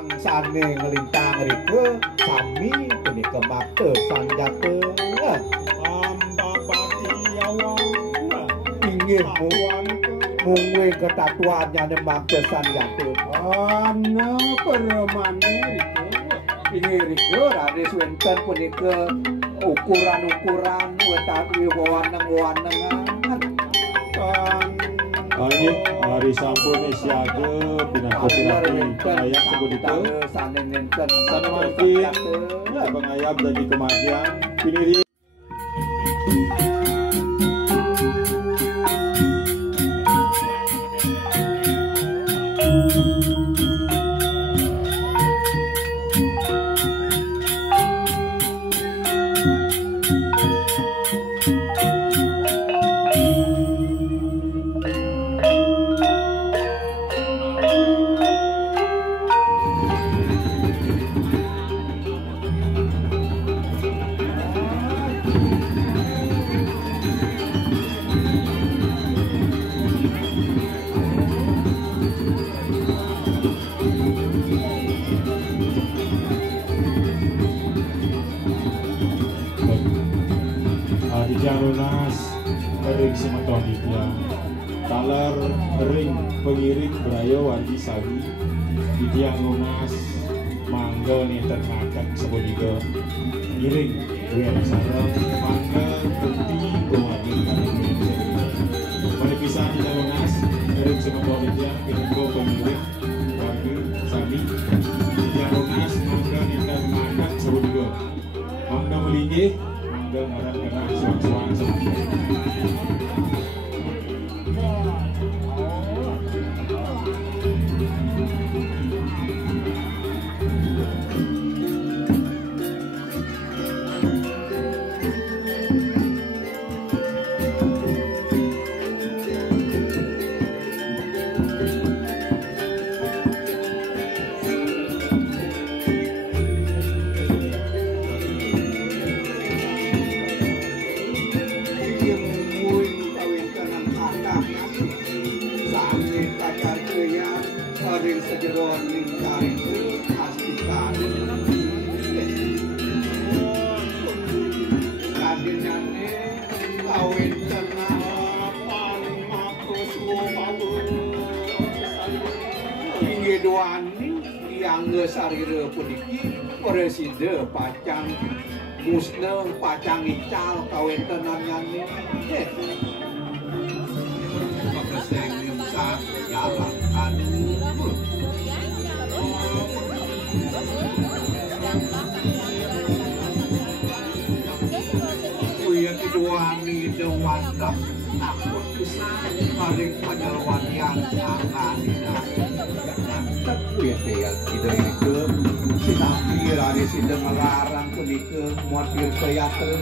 angsane ngelintang rike sami punika makte sanjata ambapati awang inggih mungwe ketatuannya ne makte sanjata ana permane inggih rike raris wenten punika ukuran-ukuran wetawi waneng-wanengan Ayo, hari sampun siaga pinangku-pinangku pengayap sebegitu sana makin pengayap jadi kematian piniri Lunas ring semeton dia taler ring pengiring berayo wadi sawi didiang lunas mangga neten ngakak sebuniga ngiring gue sarang mangga bukti gowani pada pisah kita lunas ring semeton dia pinanggo pengiring wadi sawi didiang lunas mangga neten ngakak sebuniga mangga melinggih mangga ngaran kena suang-suang semua sarire puniki preside pacang musna pacang ical kawentenan nyane makaseng limsa jalan kuya kiduani dewandak takut kesan paling penyelwan yang akan kuya teyal ide itu sinapir hari sida melarang punika motir teater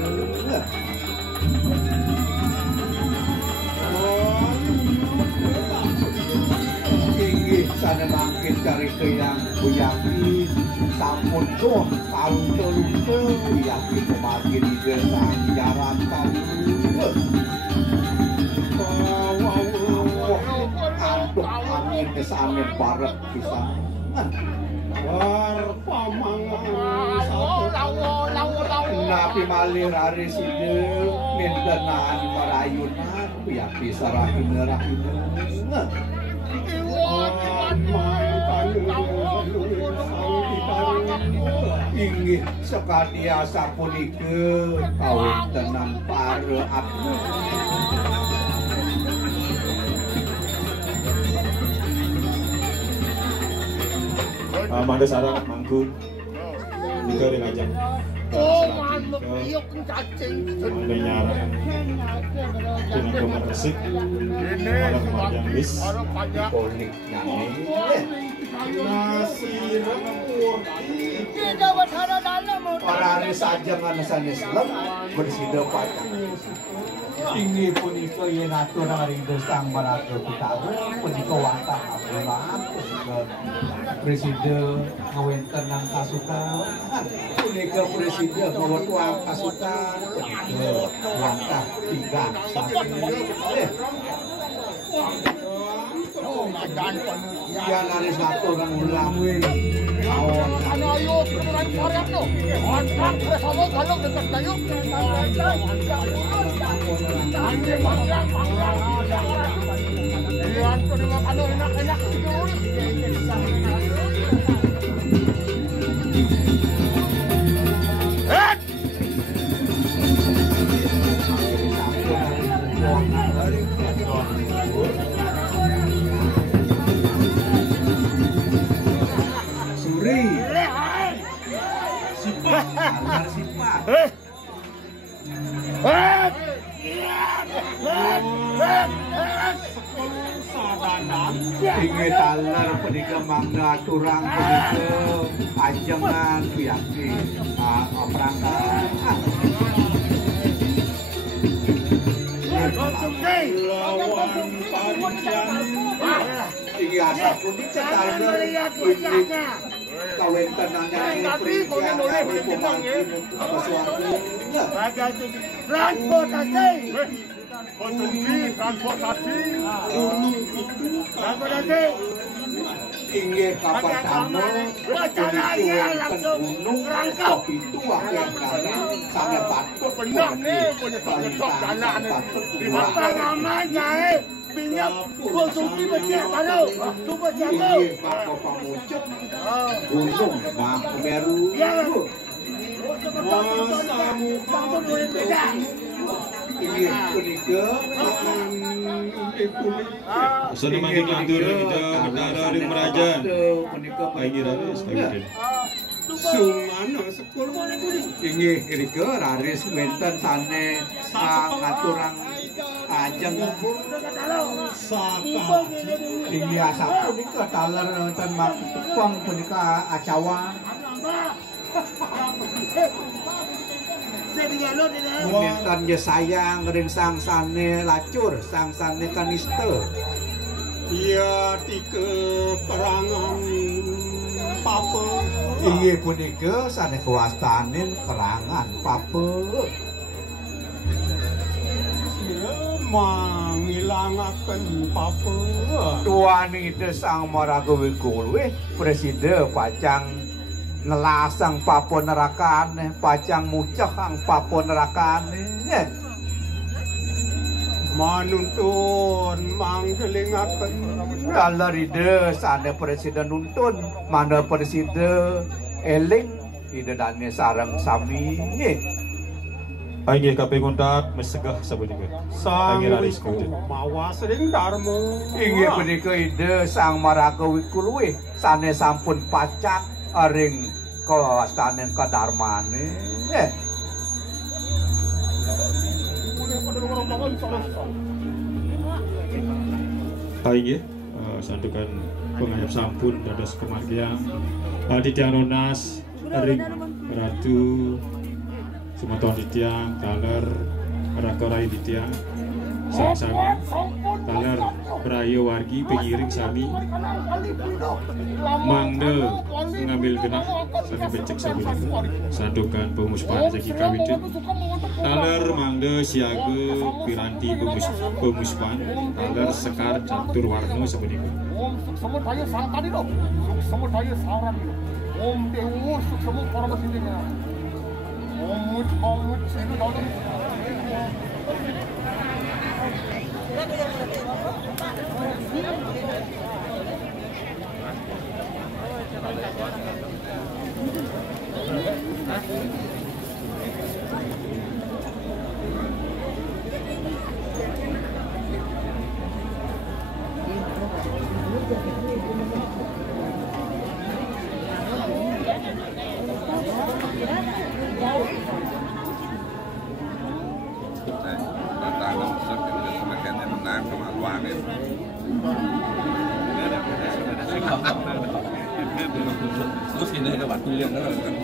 inggih sana mangkin cari keyang kuyaki sampun doh tahun telur kuyaki kemarin ide sang jaran tahun angin kesane barek pisan war pamangan napi malih hari side nintenan marayunan kuyaki sarahina inggih sekadiasa punike kawontenan para abdi mangga sarang mangku juga dengan ajang iya cacing mangga nyarang dengan gemar resik orang panjang bis polik nyanyi nasi rempur orang saja ngana sanes lem bersida patang tinggi punika yen atur ring dosang barato kitaru punika wantah abulan punika presiden ngawenten nang kasukan punika presiden ngawenten kasukan punika wantah 3 sasi Yan aris ngaturang ulang. Ayo, keturunan Korea tuh. Kontrak bersama kalau dekat kayu. Anjing panggang. Lihat tuh dengan kalau enak-enak itu. Suri. Sipa, alar sipa. Inge talar penika mangga turang penika ajengan piyaki perangkat. Lawan panjang. Inge asap kuning cetaler kawin tenangnya ini Inge kapan tamu gunung kopi tua sampai patut Benar nih, punya sok jalan nih. Apa namanya minyak konsumsi becek kalau super jago. Inge pakau pamucuk gunung nah Meru. Ini kunika Sana makin lantur kita berdara di Merajan. Pagi raris pagi. Sumana sekolah inggih rike raris wenten sane ngaturang ajeng saka inggih asap punika taler wonten Makupang punika acawa Mintan je sayang ring sangsane lacur sangsane kanista iya tike perangan papa inggih punika sane kawastanin kerangan papa mangilangaken papa tuani desang Maragawi kulwe presiden pacang nelasang papo nerakane pacang mucahang papo nerakane manuntun manggelingaken dalaride sane presiden nuntun mana presiden eling idedane sareng sami Pagi KP kontak mesegah sabunika. sang mawa sering darmo inggih punika ide sang Maragawi kulwe sane sampun pacak aring kawastanen kadarmane Pagi santukan pengayap sampun dados kemargian Aditya Ronas Ring Ratu Sumaton Ditya Taler Rakorai Ditya Sang-sami Taler Brayo Wargi pengiring sami Mangde mengambil genah sami becek sabunika santukan pemuspahan sagi kawidin Taler Mangde siaga piranti pemuspahan Taler Sekar Catur Warno sabunika semut daya sarang tadi dong. Semut daya sarang itu. Om Dewa semut orang sini kan. Om sini dong. Terus ini ada waktu yang kan.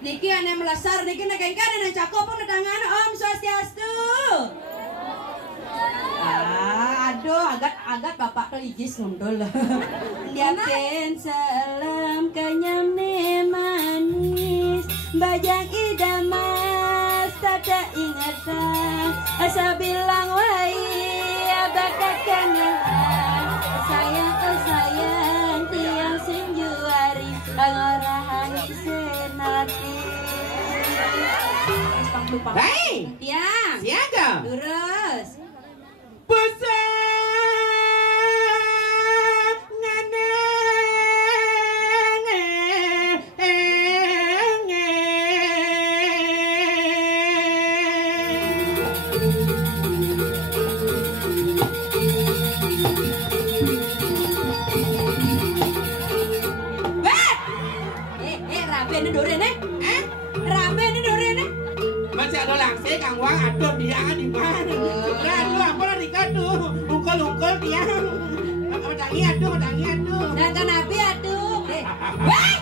Niki ane melasar, niki nakengkan ane cakop netangan Om Swastiastu. Aduh, agak bapak keligis ngundul. Diaken salam kanyamne manis, bajang idamas tada ingatan, asa bilang wai bakat kenalan, sayang oh sayang tiang sing juari, pangorahan senati. Hei, tiang, siaga. lurus. Pesan Medangi aduh. Dan kan nabi aduh. Wah!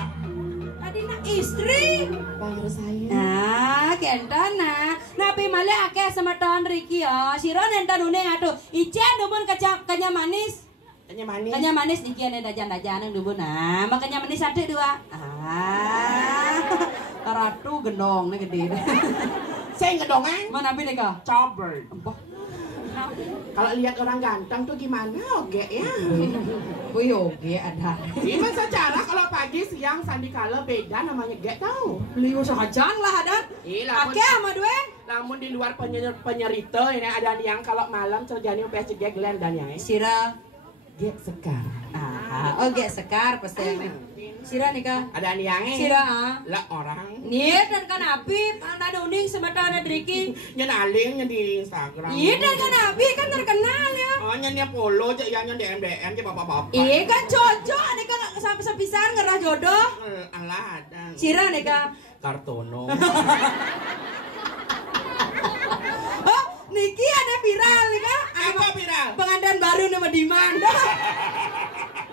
Tadi nak istri. Bang saya. Nah, kenton nah. Nabi malah akeh semeton Riki ya. Sira nenten une aduh. Ijen dumun kanya manis. Kanya manis niki ane dajan-dajan dumun. Nah, makanya manis ada dua. Ratu gendong nih gede. Saya ngedongan. Mana nabi nih kah? Coba. Empah. Kalau lihat orang ganteng tuh gimana oke ya? Wih oke ada. Gimana secara kalau pagi siang sandi kala beda namanya gak tahu. Liu sajan lah ada. Oke sama dua. Namun di luar penyerita ini ada yang kalau malam terjadi PSG Glenn dan yang Sira. Gek sekar. Oke sekar pasti yang Sira nih kah? Ada yang Sira lah orang. Nih dan kan Abi, ada uning sebentar ada Riki. Nyenaling di Instagram. Iya dan kan Abi kan terkenal ya. Oh nyanyi polo aja yang DM aja bapak-bapak. Iya kan cocok nih kan sampai sepisan ngerah jodoh. Allah ada. Sira nih kah? Kartono. Oh Niki ada viral nih kah? Apa viral? Pengantin baru nama Diman.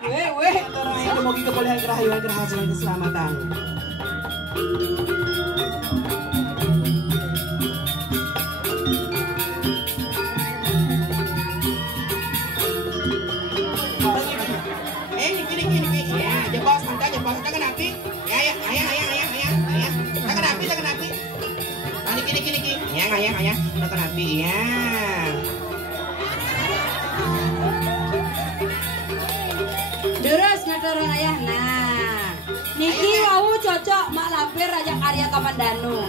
Weh. Orang yang mau kebolehan kerahayuan kerahasilan keselamatan. Niki. Ya, jebos mantap jebos. Jangan api. Ya. Jangan api. Ah, niki. Ya. Jangan api ya. Terus ngaturun ayah. Nah, Niki mau cocok mak lampir aja karya Kamandanu.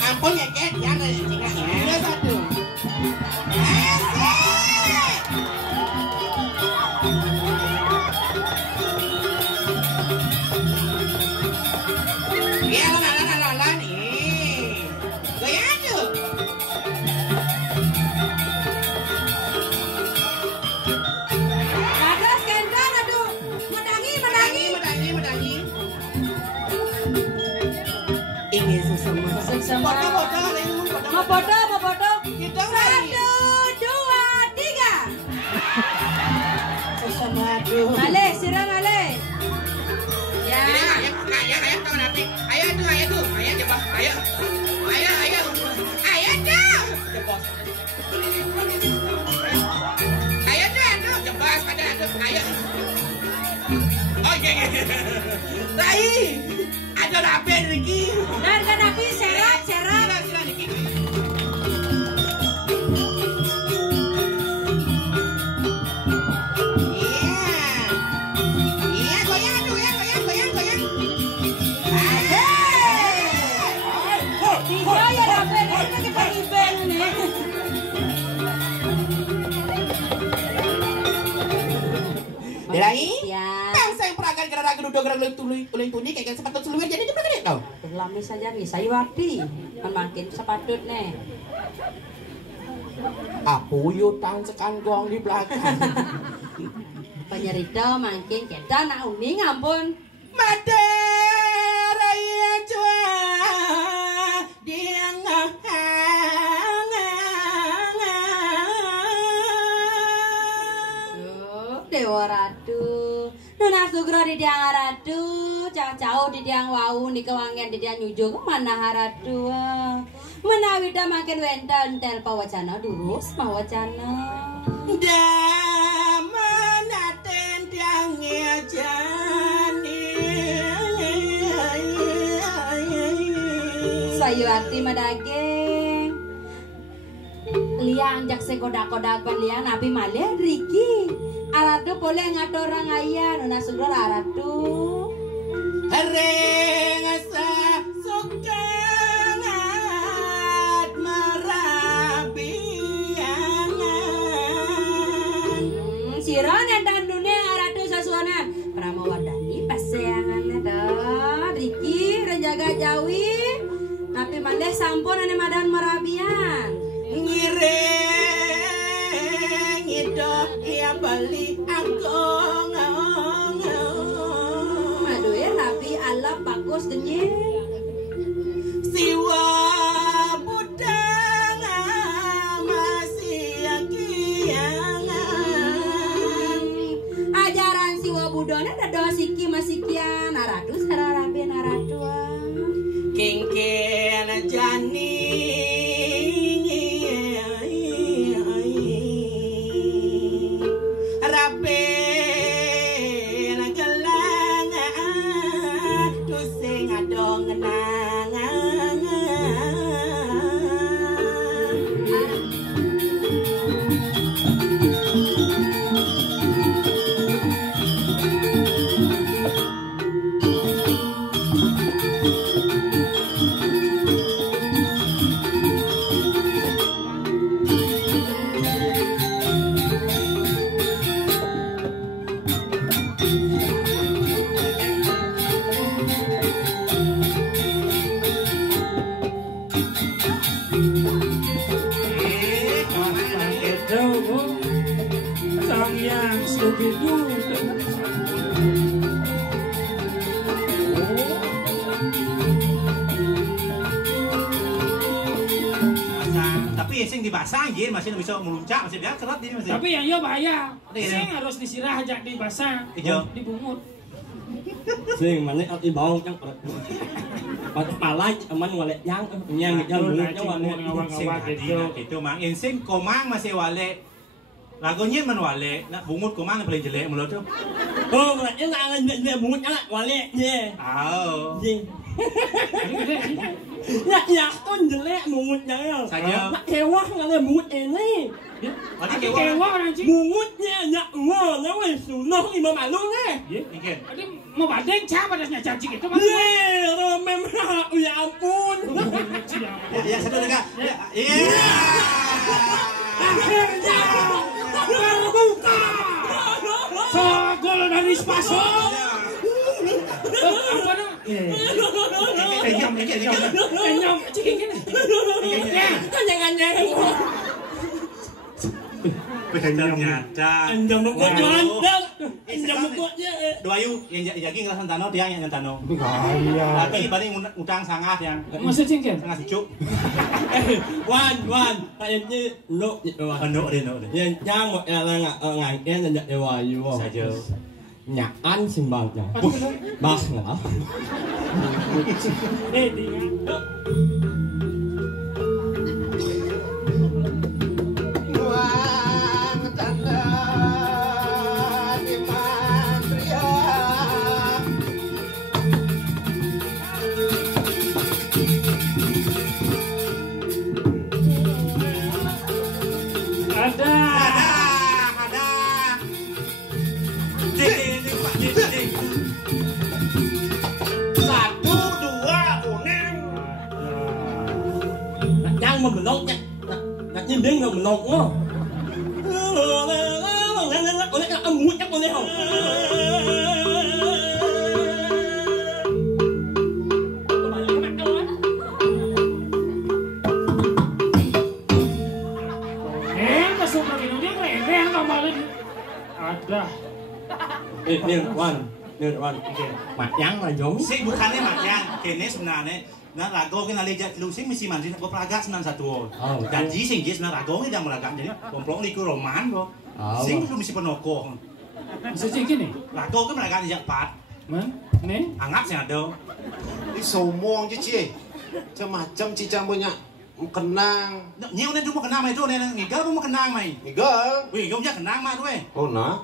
Ampun ya, Ken. Jangan ya. Udah satu. Ya, la nih. Gaya tuh. Aduh, kencan aduh. Medangi. Ingin sesama. Foto. Mau foto. Kita 1, 2, 3. sesama aduh. Male, Sira male. Ya. Ayo tuh nanti. Ayo tuh. Ayo coba. Ayo tuh. Jebos. Ayo tuh. Jebos pada tuh. Ayo. Oke. Rai. Ada apa Riki? Dan kan api serat. Sila Riki. Iya, goyang. Tiga ya dapat ini kita event nih. Delai? Ya. Bangsa yang peragan gerak duduk gerak tuling tuni kayak sepatut seluar jadi juga gede tau. Lami saja nih, saya warti. Kan makin sepatut nih. Aku yutan sekanggong di belakang. Penyerita makin kita nak uning ampun. Mate raya cua dia Dewa Ratu. Nuna Sugro di diang Ratu, jauh di diang wau di kewangian di diang nyujuk mana Ratu. Menawi dah makin wentan tel pawacana durus pawacana. Damana tendang jani. Sayuati madageng. Liang jak sekodak-kodakan liang nabi malia Riki. Aratu boleh ngatur orang ayah Nuna Sugro Aratu. Hereng asa sukangat marabiangan. Siron dan dunia Aratu sasuanan Pramowadani paseangannya dah Riki renjaga jawi tapi mandeh sampun ane madan marabian Ngireng itu ya balik agong. Aduh ya rapi Allah bagus denyeng. Siwa budang masih kiangan. Ajaran siwa budona ada siki masih kian naradu sararabe naradu. Kengken jani rape nagelang tu sing adong nangan. Tapi sing dibasah nggih masih bisa meluncak masih dia kerat ini masih. Tapi yang iya bahaya. Sing harus disirah aja dibasah. Ijo. Dibungut. Sing mana di bawah yang palai aman walek yang sing itu mang insing komang masih walek. Lagunya man walek, nak bungut komang paling jelek mulut tu. Oh, maknya nak dia bungut nak walek je. Oh. Ya pun jelek mungutnya ya. Saja. Nak kewah ngale mungut ini. Mati Kewa orang cik. Mungutnya nak wah, nak weh sunah lima malu ni. Ikan. Tadi mau badeng siapa dasnya cacing itu? Ye, memang ya ampun. Ya satu lagi. Ya. Akhirnya terbuka. Sagol dari Spaso. Apa dong? Kenyam. Kenyam cik gini. Jangan. Ternyata. Anjam mukanya. Anjam mukanya. Doayu yang jagi ngelasan tano dia yang tano. Gaya. Lagi banding utang sangat yang. Masih cingkir. Sangat sejuk. Wan, kayaknya lo No. Yang jangan ngai en dan dewa you. Saja. Nyakan simbangnya. Bah lah. Dia. Ada. Satu, dua, kuning. Jangan memeluknya. Nak nyinding nggak meluknya. Oleh kan amutnya boleh không? Masuk lagi dia keren kembali. Ada. Wan. Mak yang lah jom. Sing bukannya makian, kene sebenarnya. Nah, rago kita lihat lu sing mesti mandi nak pelaga senang satu. Jadi sing dia sebenarnya rago kita melaga jadi komplong liku roman kok. Sing lu mesti penoko. Masih cingkir nih. Rago kan melaga dijak pat. Man, nen. Anggap sing ada. Đi somong chứ chị. Macam cica punya kenang. Nhiều nên chúng mà kenang mày tu nên nghỉ gỡ cũng mà kenang mày. Niga. Wih, không chắc kenang mà thôi. Oh nah.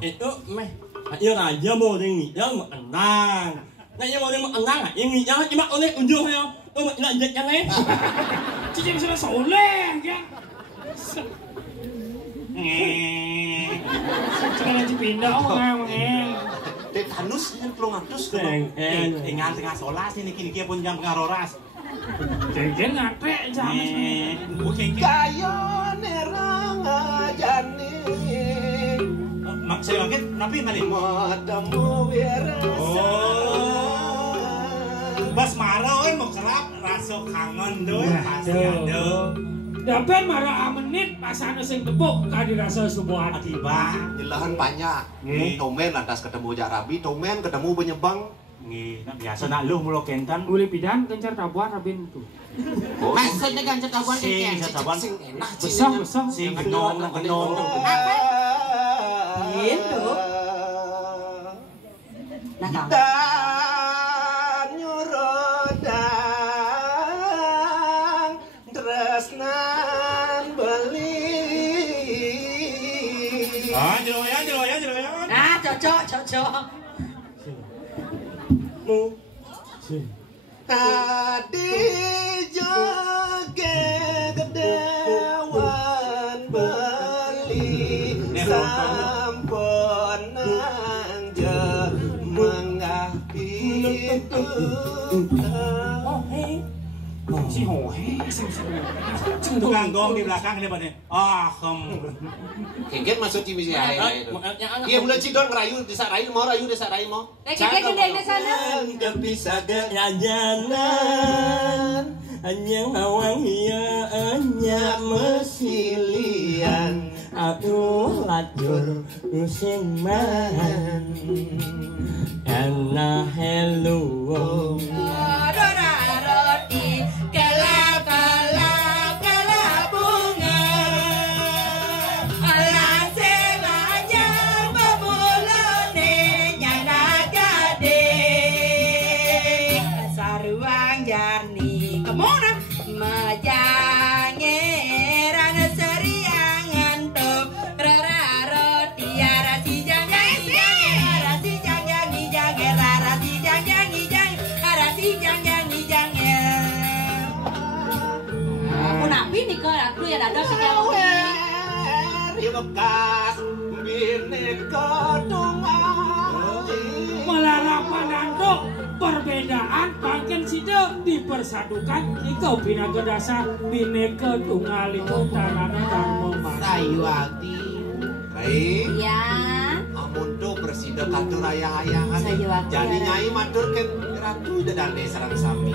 Itu meh. Yêu là giờ mô đi nghỉ đó mà ăn đang. Này giờ mô đi mà ăn đang à? Yên nghỉ đó, chị mặc lên ung dung không? Tôi mà lại giật chẳng ấy. Chị chỉ sẽ sổ lên kìa. Jangan aja pindah orang Dek tanus kan pelung atus tuh. Ingat tengah solas ini kini kia pun jam pengaroras. Jangan ngatek jangan. Bukan Kayo nerang ajani. Mak saya makin tapi malik. Matamu wirasa. Bas marah mau serap rasa kangen doh pasti ada. Dapat marah menit pasane sing tepuk kadi rasa subuh hati. Bang, Jelahan banyak. Tomen lantas ketemu Jak Rabi, tomen ketemu penyebang. nggih, biasa nak lu mulo kentan. Boleh pidan kencar tabuan rabin tu. Maksudnya kan cetabuan Sing ikan. sataban Sing enak Besar. sing kenong. Gitu. Nah, kamu. Dan nyurodang tresnan beli. Ah, jeroyan. Nah, cocok. Tadi joget kedewan beli sampun nangje menggah pitu. Si hohe. Tukang gong di belakang ini pada. Ah, Kengket masuk TV si Hai. Iya mulai cidon ngerayu desa rayu mau Kayak gede di sana. Gak bisa ganyanan hanya ngawang ya hanya mesilian aku lajur sing man ana hello Roti kala bunga ala selajar pemulane nyana gade saruang jarni kemana majangeran seriangan tok rara roti arasi jangan arasi jangan arasi jangan aku nabi nih ke aku ya ada sih kalau bekas bineka tunggal. Melalapan andok perbedaan bangken sida dipersadukan ikau binaga dasar bineka tunggal ika tarana dharma Sayu hati. Baik. ya Amun do presida katur ayah-ayahan. Sayu hati, Jadi ya. nyai matur ken ratu dedane sarang sami.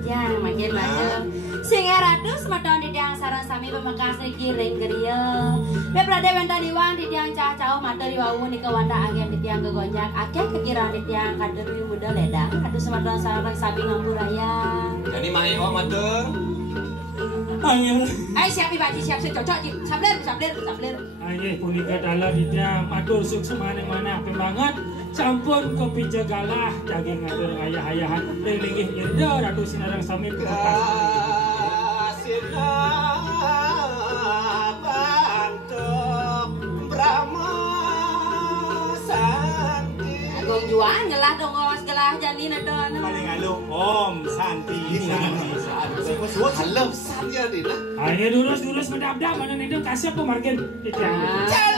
ya makin macam sing ratu semedon di tiang sarang sami pemekas kiring kriya beprade wonten iwang di tiang cah-cah matur wau nika wanda agen di tiang gegonjak akeh kekiraan di tiang kader muda ledang aduh semedon sarang sami ngampuraya Jadi mai kok matur. angin siap baji siap cocok ji sabler Aye punika dalah di tiang matur sukses mana-mana pembangat sampun kopi jagalah daging ngatur ayah-ayahan linggih irda ratu sinarang sami pemekas agung juan ngelah dong ngawas gelah jani nadon paling alu Om Santi. Halem saja dina. Ayo durus medap-dap mana nih kasih pemargin di tiang Jalan